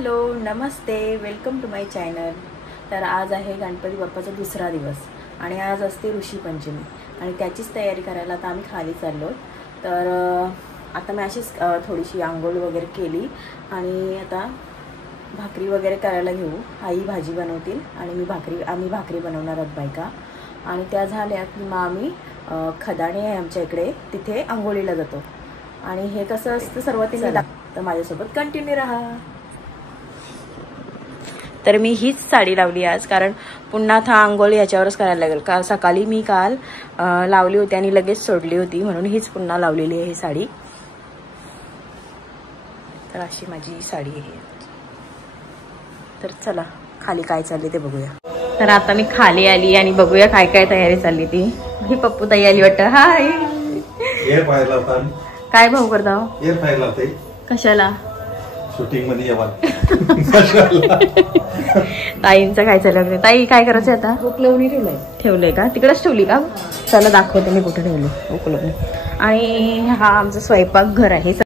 Hello नमस्ते, welcome to my channel. तर आज आहे गणपती बाप्पाचा दुसरा दिवस आणि आज असते ऋषी पंचमी आणि त्याचीच तयारी करायला आता आम्ही खाली चाललो। तर आता मी अशीच थोडीशी आंघोळ वगैरे केली आणि आता भाकरी वगैरे करायला घेऊ। आई भाजी बनवतील आणि आम्ही भाकरी बनवणार आहोत बायका। आणि त्या झाल्या की मग आम्ही खदाणी आहे आमच्या इकडे, तिथे आंघोळीला जातो। आणि हे कसं असतं सर्वांनी तर माझ्यासोबत कंटिन्यू राहा। तर मी हीच साडी लावली आज, कारण पुन्हा था आंघोळ याच्यावरच करायला लागेल। काल सकाळी मी लावली होती आणि लगेच सोडली होती, म्हणून हीच पुन्हा लावलेली आहे ही साडी। तर अशी माझी साडी आहे। तर चला खाली काय चालले ते बघूया। तर आता मी खाली आली आणि बघूया काय काय तयारी चालली ती। ही पप्पू ताई आली वाटतं। हाय, एअर फायर लावता काय भाऊ करता? एअर फायर लावते कशाला? शूटिंग मध्ये यावा। ताईंचं काय चाललं? ताई काय करायचं आता? उकलवणी ठेवलंय का? तिकडेच ठेवली का? चला दाखवते मी कुठे ठेवली उकलवणी। आणि हा आमचं स्वयंपाक घर आहे।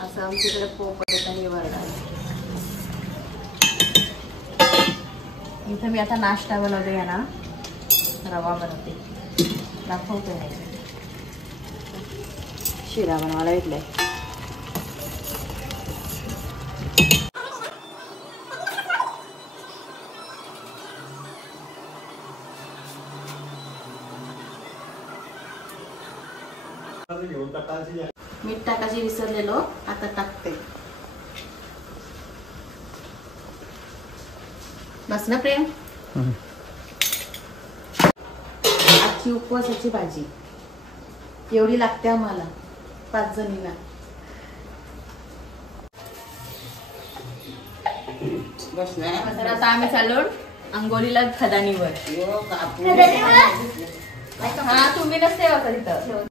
असं आमच्याकडे पोपट आणि वरडा। इथं मी आता नाश्ता बनवते, या ना रवा बनवते, दाखवते नाही। शिरा बनवायला घेतलाय। मीठ टाकायची विसरलेलो, आता टाकते। बस ना प्रेम। आजची उपवासाची भाजी एवढी लागते आम्हाला 5 जणींना। तर आता आम्ही चाललो आंघोळीला खदानीवर। हा तुम्ही नसते बघा तिथं।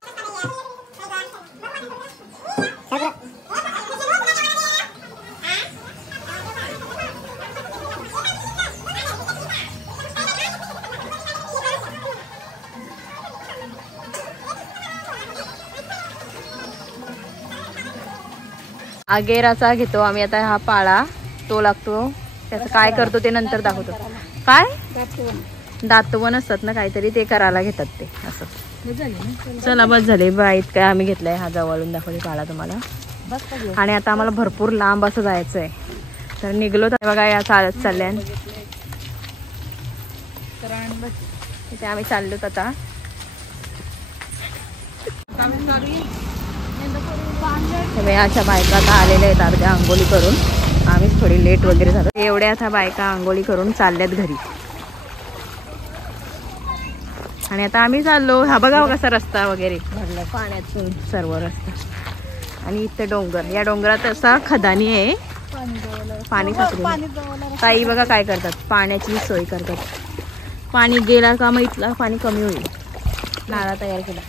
आगेराचा घेतो आम्ही आता। हा पाळा तो लागतो, त्याचं काय करतो ते नंतर दाखवतो। काय दातवण असतात ना काहीतरी, ते करायला घेतात ते असं। चला बस झाले बाईत काय आम्ही घेतलाय। हा जवळून दाखवली पाळा तुम्हाला। आणि आता आम्हाला भरपूर लांब असं जायचं आहे, तर निघलो तर बघा या चालत चालल्या। इथे आम्ही चाललोत आता। अशा बायका आता आलेल्या आहेत अर्ध्या आंघोळी करून। आम्ही थोडी लेट वगैरे झालो। एवढ्या आता बायका आंघोळी करून चालल्यात घरी। आणि आता आम्ही चाललो। हा बघा कसा रस्ता वगैरे भरला पाण्यातून सर्व रस्ता। आणि इथे डोंगर, या डोंगरात असा खदानी आहे, पाणी साचलेलं। ताई बघा काय करतात, पाण्याची सोय करतात। पाणी गेला का मग इथला पाणी कमी होईल। नाला तयार केला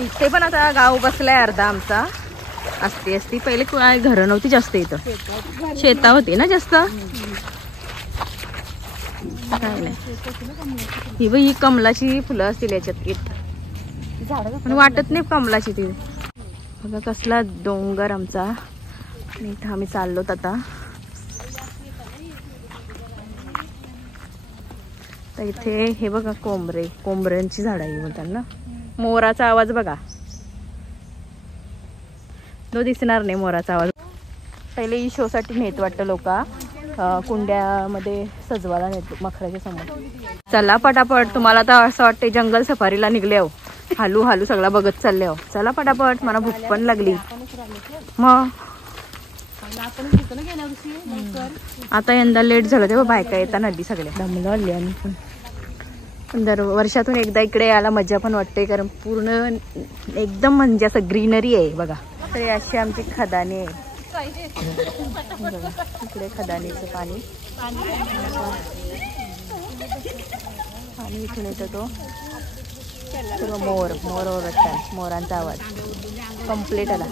इथे, पण आता गाव बसलाय अर्धा आमचा। असती पहिले घरं नव्हती जास्त, इथं शेता होती ना जास्त। काय नाही ही कमलाची फुलं असतील याच्यात, पण वाटत नाही कमलाची ती। बघा कसला डोंगर आमचा। इथं आम्ही चाललोत आता। तर इथे हे बघा कोंबऱ्यांची झाड आहे म्हणतात ना। मोराचा आवाज बघा, तो दिसणार नाही मोराचा आवाज। पहिले ही शो साठी नेत वाटतं लोक, कुंड्यामध्ये सजवायला नेतो मखराच्या समोर। चला पटापट, तुम्हाला तर असं वाटतं जंगल सफारीला निघले हो, हालू हालू सगळा बघत चालले हो। चला पटापट, मला भूक पण लागली। मग आता यंदा लेट झालं तेव्हा बायका येता नदी सगळ्या दमलो आली आम्ही पण। दर वर्षातून एकदा इकडे यायला मजा पण वाटते, कारण पूर्ण एकदम म्हणजे असं ग्रीनरी आहे बघा। तर अशी आमची खदानी आहे। इकडे खदानीचं पाणी आणि इथून येतो तो सर्व मोर ओरडतात. मोरांचा आवाज कम्प्लीट आला.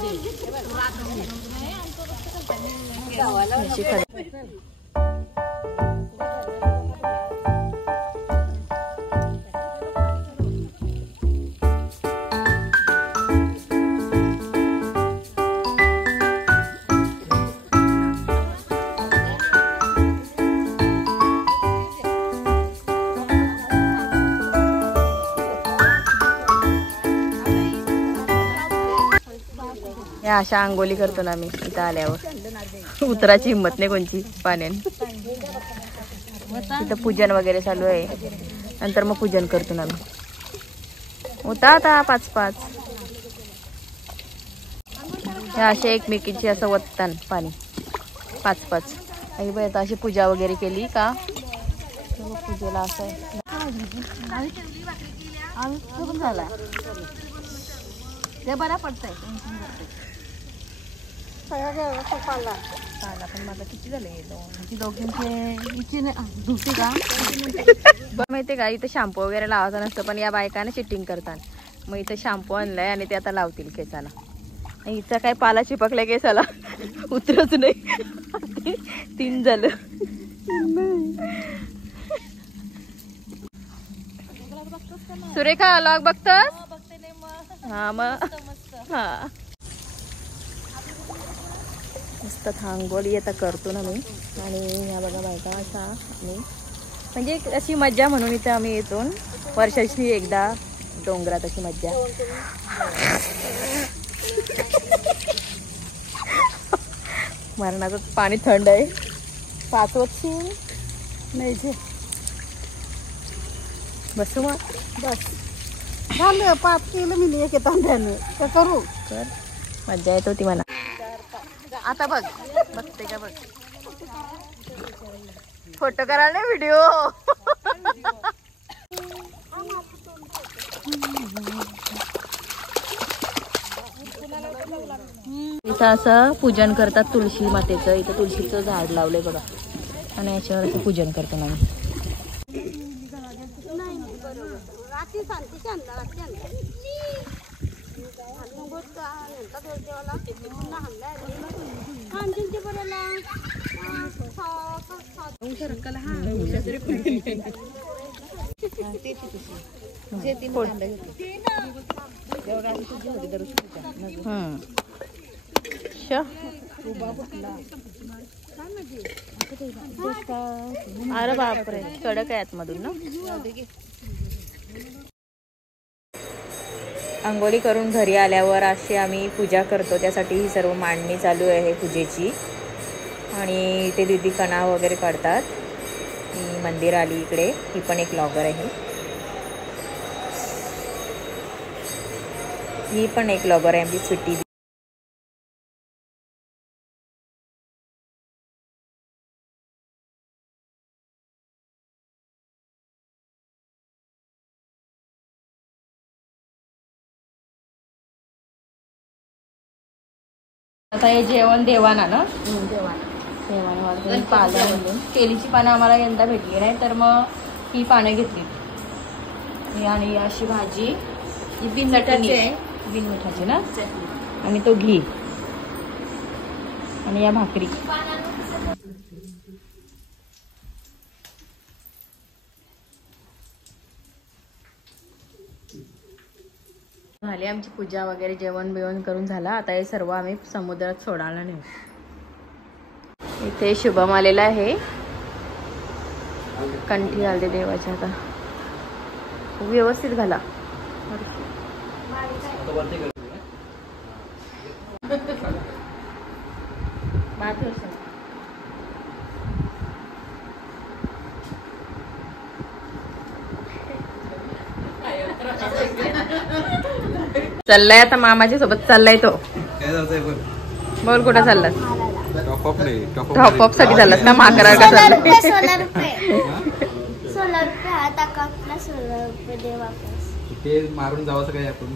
अशा आंघोळी करतो ना आम्ही इथं आल्यावर. उतराची हिंमत नाही कोणची पाण्याने. इथं पूजन वगैरे चालू आहे. नंतर मग पूजन करतो ना आम्ही. होता आता 5-5 हे असे एकमेकींची असं वत्तान पाणी 5-5. आई बाई आता अशी पूजा वगैरे केली का पूजेला असं झाला ते बरा पडतंय. पण माझा किती झाले दोघींचे धुते का माहितीये का. इथं शॅम्पू वगैरे लावायचं नसतं पण या बायकाने चिटिंग करतात. मग इथं शॅम्पू आणलाय आणि ते आता लावतील केसाला. हिचा काय पाला चिपकलाय केसाला उतरच नाही. 3 झालं. सुरेखा लॉग बघतोस. हा मग हा मस्त थांगोळी आता करतो ना मी. आणि ह्या बघा बायका असा आणि म्हणजे अशी मज्जा म्हणून इथे आम्ही येतो वर्षाची एकदा डोंगरात. अशी मज्जा. मरणाचं पाणी थंड आहे. 5 वर्ष नाही बसू मग बस झालं. 5 केलं मी एक तांड्याने का करू कर. मज्जा येत होती मला. आता बघ बघते का बघ. फोटो करायला व्हिडिओ. इथं असं पूजन करतात तुळशी मातेचं. इथं तुळशीचं झाड लावलंय बघा आणि याच्यावर असं पूजन करतो ना मी. अरे बापरे कडक आहे आतमधून ना. आंघोळी करून घरी आल्यावर अशी आम्ही पूजा करतो. त्यासाठी ही सर्व मांडणी चालू आहे पूजेची. आणि ते दीदी कणा वगैरे काढतात. ही मंदिर आली इकडे. ही पण एक ब्लॉगर आहे. ही पण एक ब्लॉगर आहे आमची स्वीटी. आता हे जेवण देवाना ना. देवाना पानं म्हणून केलीची पानं आम्हाला यंदा भेटली नाही तर मग ही पानं घेतली. आणि अशी भाजी ही बिनमिठाची आहे. बिनमिठाची ना. आणि तो घी आणि या भाकरी. झाली आमची पूजा वगैरे. जेवण बिवण करून झाला. आता हे सर्व आम्ही समुद्रात सोडायला नेऊ. इथे शुभम आलेला आहे. कंठी घालते देवाच्या. आता व्यवस्थित घाला. चाललाय आता मामाच्या सोबत. चाललाय तो. बोल कुठं चाललास. टॉपअप साठी चाललास का. माकरा का चाललाय. 16 रुपये आता का 16 रुपये दे वापस. ते मारून जावंच काय आपण.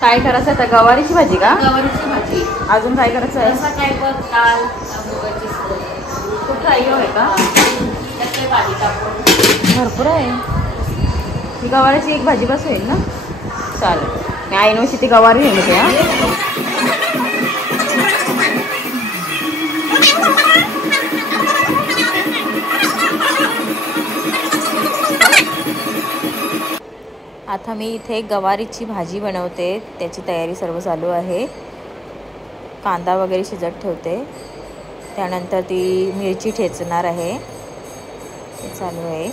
काय करायचं आता? गवारीची भाजी का? गवारीची भाजी. अजून काय करायचं आहे? असं काय बघ, डाळ, मुगाची कुठं आहे का? भाजी टाकून भरपूर आहे. ही गवारीची एक भाजी बस होईल ना? चालेल. मी आईनोशी ती गवारी घेऊन येते. हा, आता मी इथे गवारीची भाजी बनवते. त्याची तयारी सर्व चालू आहे. कांदा वगैरे शिजत ठेवते. त्यानंतर ती मिरची ठेचणार आहे. हे चालू आहे.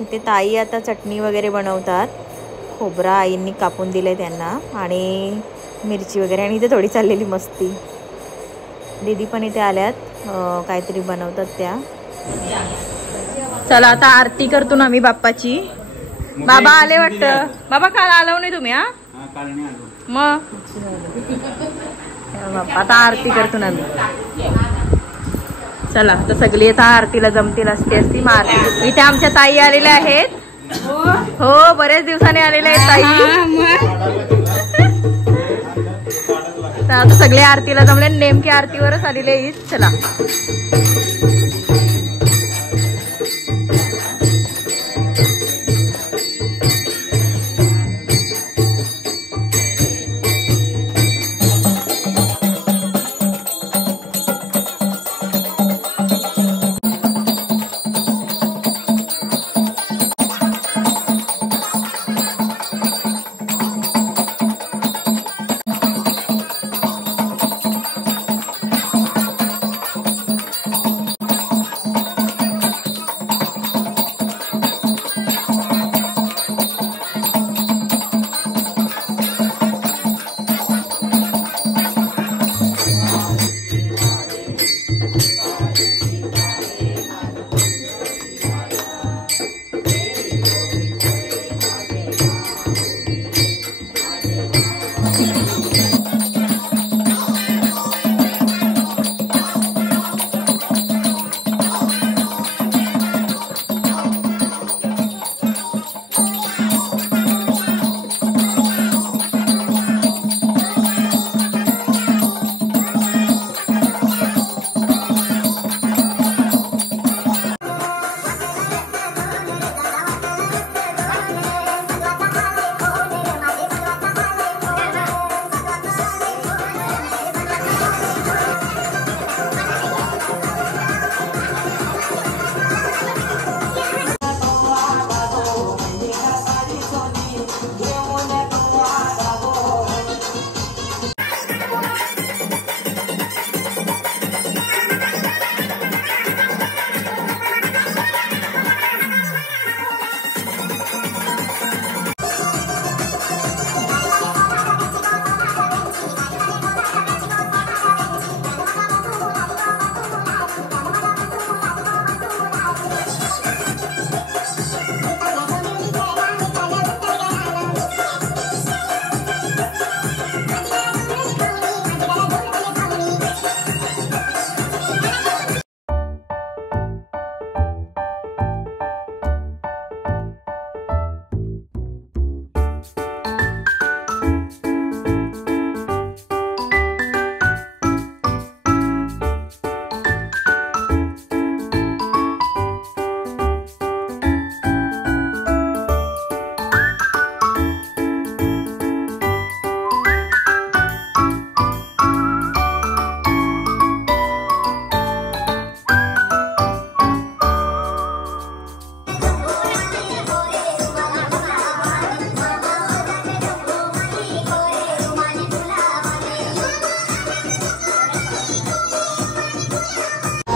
इथे ताई आता चटणी वगैरे बनवतात. खोबरा आईंनी कापून दिले त्यांना आणि मिरची वगैरे, आणि इथे थोडी चाललेली मस्ती. दीदी पण इथे आल्यात, काहीतरी बनवतात त्या. चला आता आरती करतो ना मी बाप्पाची. बाबा आले वाटतं. बाबा काल आलो नाही तुम्ही? हा मग आता आरती करतो ना मी. चला आता सगळी आता आरतीला जमतील असती आरती. इथे आमच्या ताई आलेल्या आहेत. हो, बरेच दिवसांनी आलेल्या आहेत ताई. तर आता सगळे आरतीला जमले. नेमकी आरतीवरच आलेले आहेत. चला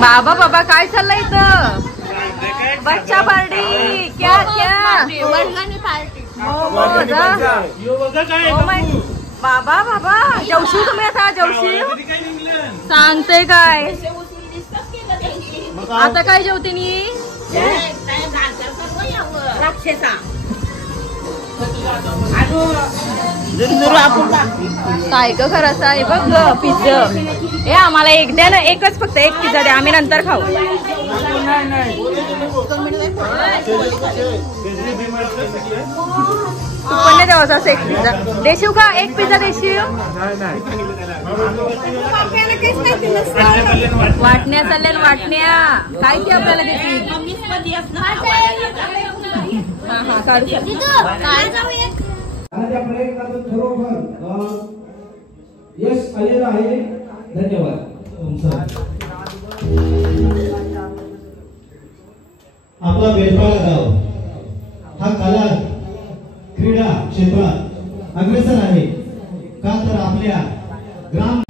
बाबा बाबा काय चाललंय इथं? बच्चा पार्टी क्या क्या वर्गणी पार्टी. बाबा बाबा जेवशील तुम्ही आता? जेवशील सांगते काय आता? काय जेवते नी? काय ग खरंच आहे बघ ग पिझ्झा. हे आम्हाला एक द्या ना, एकच फक्त एक पिझ्झा द्या, आम्ही नंतर खाऊ. तू पण नाही द्यावं असं एक पिझ्झा देशील का? एक पिझ्झा देशील? वाटण्या चालल्या वाटण्या काय ती आपल्याला देशील? हा काढू शकतो. आज या प्रयत्नातून खरोखर यश आलेलं आहे. धन्यवाद तुमचं. आपला बेलपाडा गाव हा कला क्रीडा क्षेत्रात अग्रेसर आहे. का तर आपल्या ग्राम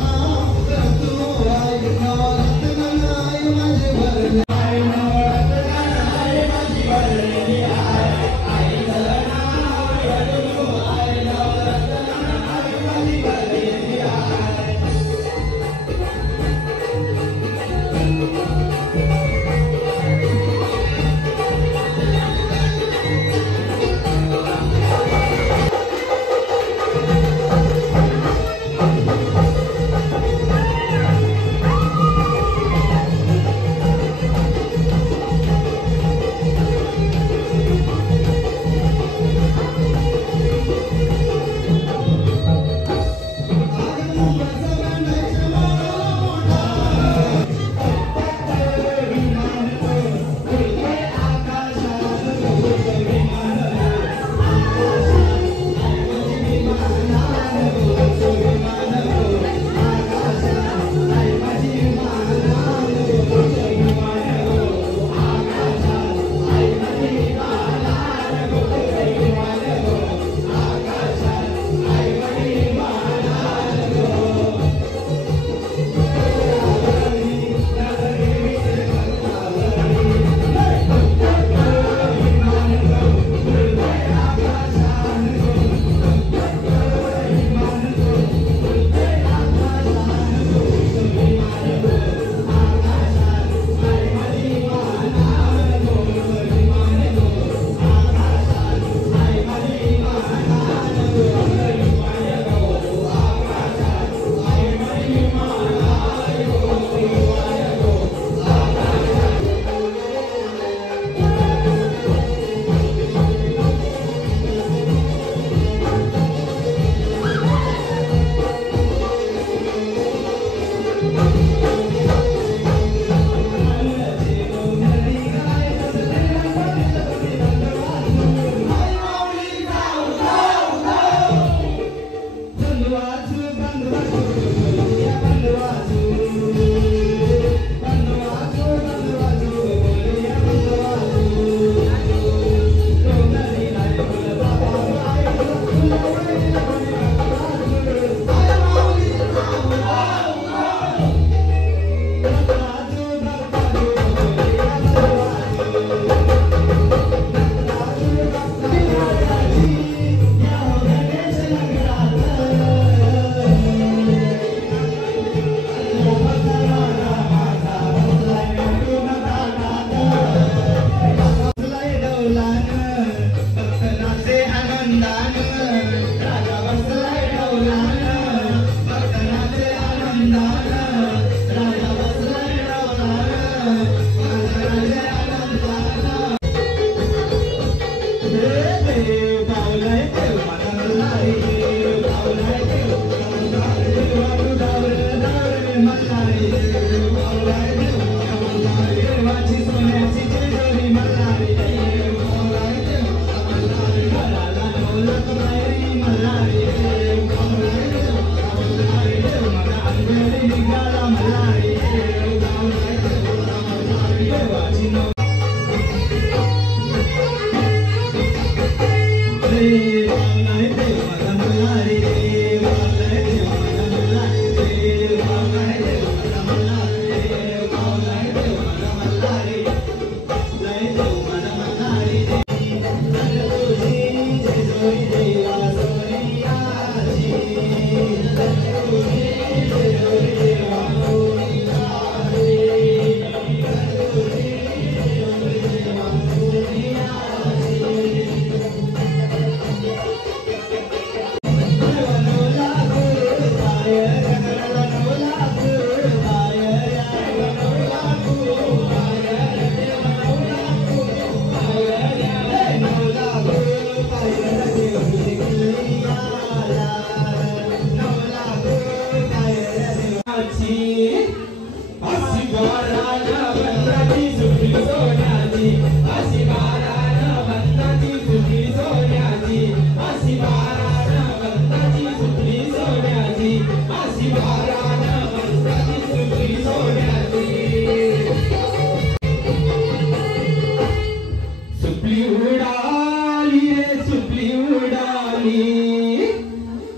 सुटली उडाली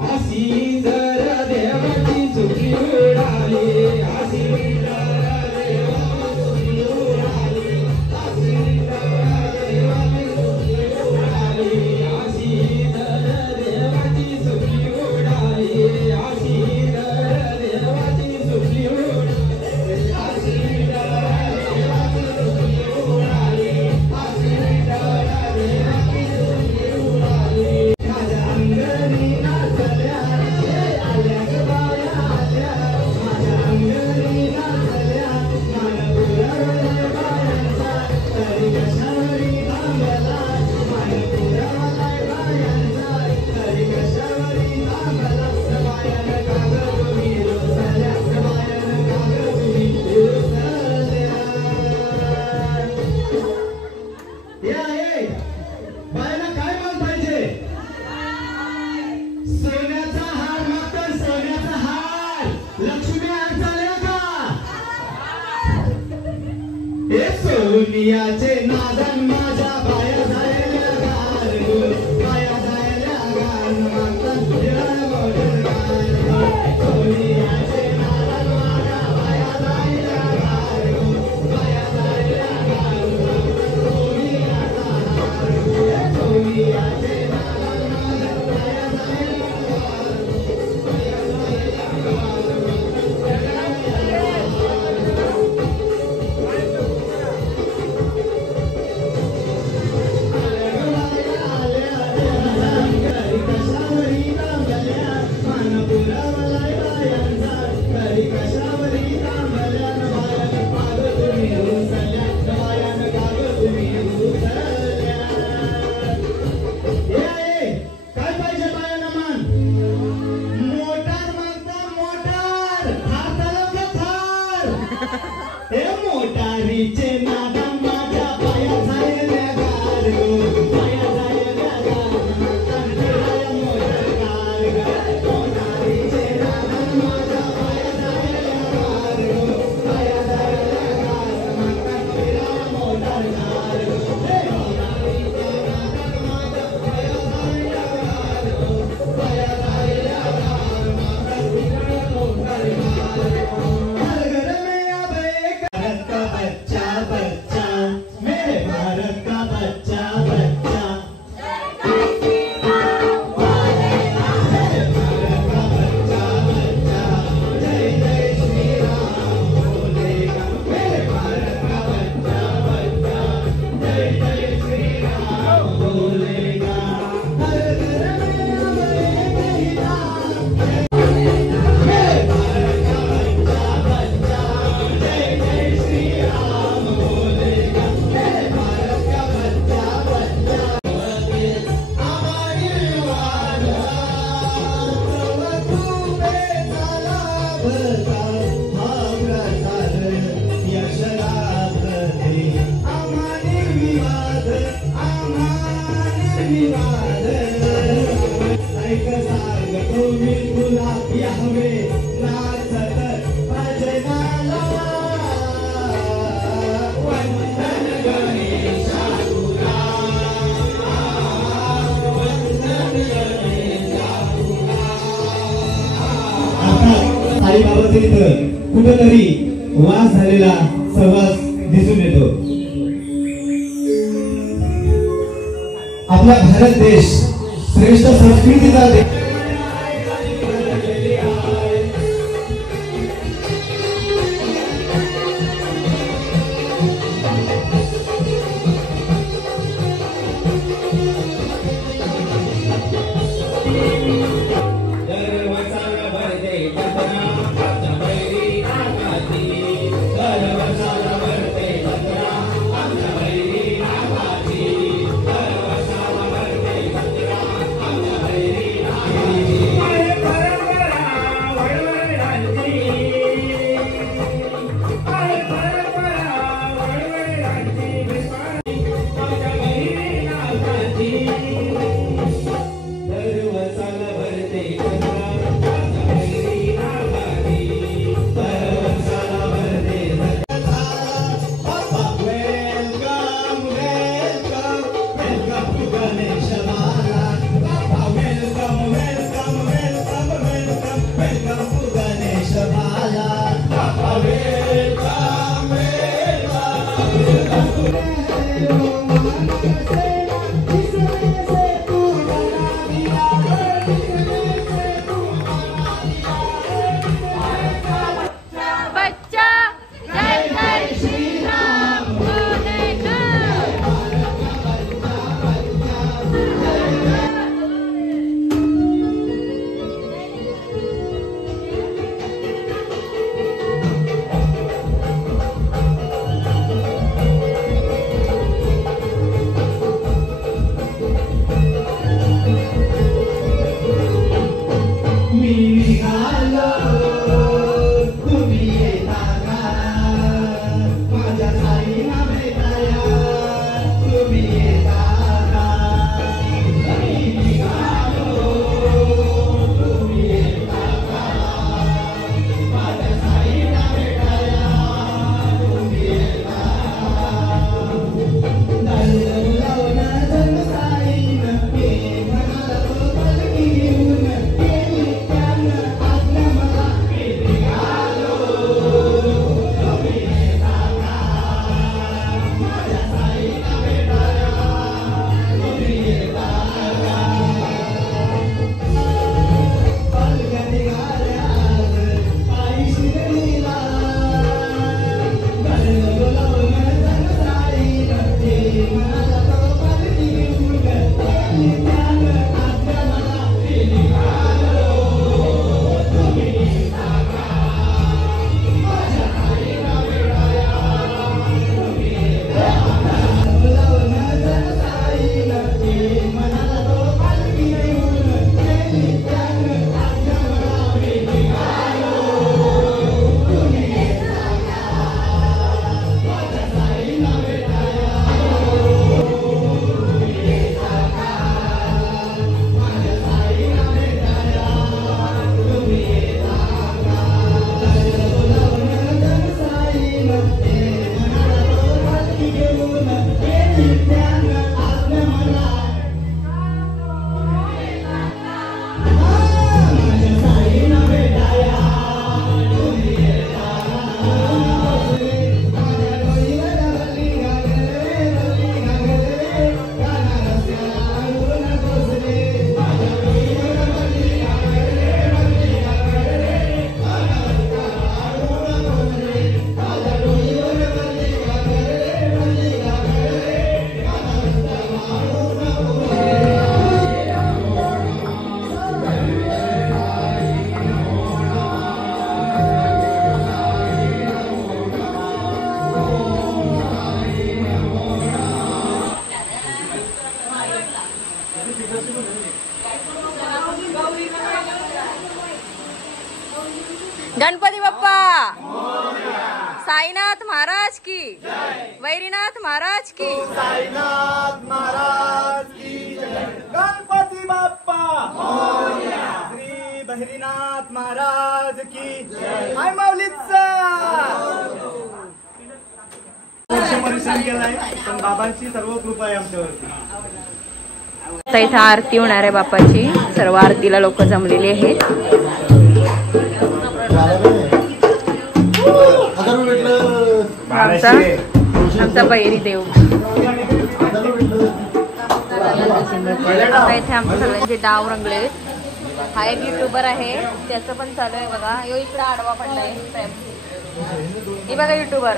अशी जर देवाची सुटली उडाली अशी जर देवाची सुटली उडाली अशी जर देवाची सुटली उडाली अशी जर देवाची सुटली उडाली अशी जर देवाची सुटली उडाली अशी जर देवाची सुटली उडाली अशी जर देवाची सुटली उडाली माझ्या अंगणी नाचल्या आल्या ग बाया आल्या माझ्या अंगणी नाचल्या मानपुरावल्या बायांचा तरी कशावरी थांबला मानपुरावल्या बायांचा तरी कशावरी थांबला बायानं कागद तुम्ही रोसल्या बायानं कागद तुम्ही रोसल्या बायला काय माल पाहिजे सोन्याचा हार मागतात सोन्याचा हार लक्ष्मी आणचाल्या का हे सोनियाचे नादन माझ्या बाया झालेल्या गार बाया झालेल्या गार मागतात हिरा मोठं गार सोनियाचे नादन माझ्या बाया झालेल्या गार बाया झालेल्या गार मागतात सोनियाचा हार सोनियाचे नादन माझ्या बाया झालेल्या गार काय पाहिजे बायाला मान मोटार मागता मोटार थार चालवता थार हे मोटारीचे नादा माझ्या पाया झालेल्या गार पाया झालेल्या गार मोटार कार मोटारीचे नादा माझ्या पाया झालेल्या गार पाया झालेल्या गार मोटार कार हे मोटारीचे नादा माझ्या पाया झालेल्या गार पाया झालेल्या गार मोटार कार हर घर में अब एक भारत का बच्चा बच्चा मेरे भारत का बच्चा बच्चा मेरे भारत का बच्चा बच्चा जय जय श्री राम बोलेगा मेरे भारत का बच्चा बच्चा जय जय श्री राम बोलेगा हर घर में अब एक ही नाम मेरे भारत का बच्चा बच्चा जय जय श्री राम बोलेगा मेरे भारत का बच्चा बच्चा हमारी वादा तू बेचाला भरता हा प्रसाद यश लाभते आम्हाने विवाद ऐक सांगतो मी तुला यावे नाचत भजनाला वंदन गणेशा तुला वंदन गणेशा तुला आता साईबाबाच्या इथं कुठेतरी वास झालेला सहवास दिसून येतो आपला भारत देश श्रेष्ठ संस्कृतीचा देश गणपती बाप्पा साईनाथ महाराज की वैरीनाथ महाराज की साईनाथ महाराज की जय. गणपती बाप्पा श्री बहिरीनाथ महाराज की जय. हाय माऊलीचा परिश्रम केलाय पण बाबांची सर्व कृपा आहे आमच्यावरती. आता इथं आरती होणार आहे बाप्पाची. सर्व आरतीला लोक जमलेली आहेत. आमचा बैरी देव. आता इथे आमच्या सगळ्यांचे डाव रंगले. हा एक युट्यूबर आहे त्याचं पण चालू आहे बघा. यो इकडे आडवा पडलाय. हे बघा युट्यूबर.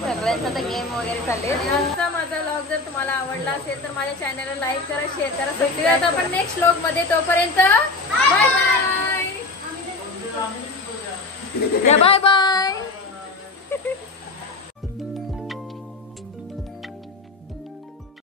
सगळ्यांचा तर गेम वगैरे चालले. आजचा माझा व्लॉग जर तुम्हाला आवडला असेल तर माझ्या चॅनलला लाईक करा, शेअर करा. भेटूयात आपण नेक्स्ट व्लॉग मध्ये. तोपर्यंत बाय बाय. Bye bye.